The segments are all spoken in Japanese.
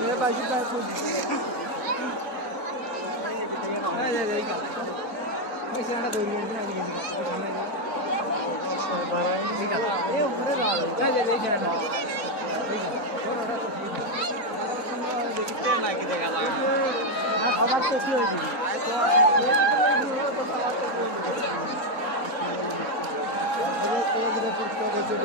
你要把去带出去。哎，对，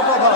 কথা